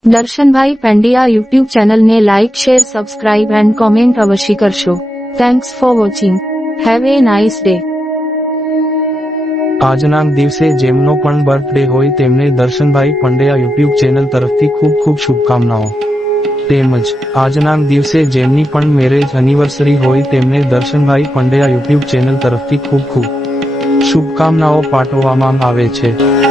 Darshanbhai Pandya YouTube ચેનલને like share subscribe and comment અવશ્ય કરશો. Thanks for watching. Have a nice day. આજના દિવસે જેમનો પણ બર્થડે હોય તેમને દર્શનભાઈ પંડ્યા યુટ્યુબ ચેનલ તરફથી ખૂબ ખૂબ શુભકામનાઓ. તેમજ આજના દિવસે જેમની પણ મેરેજ એનિવર્સરી હોય તેમને દર્શનભાઈ પંડ્યા યુટ્યુબ ચેનલ તરફથી ખૂબ ખૂબ શુભકામનાઓ પાઠવવામાં આવે છે.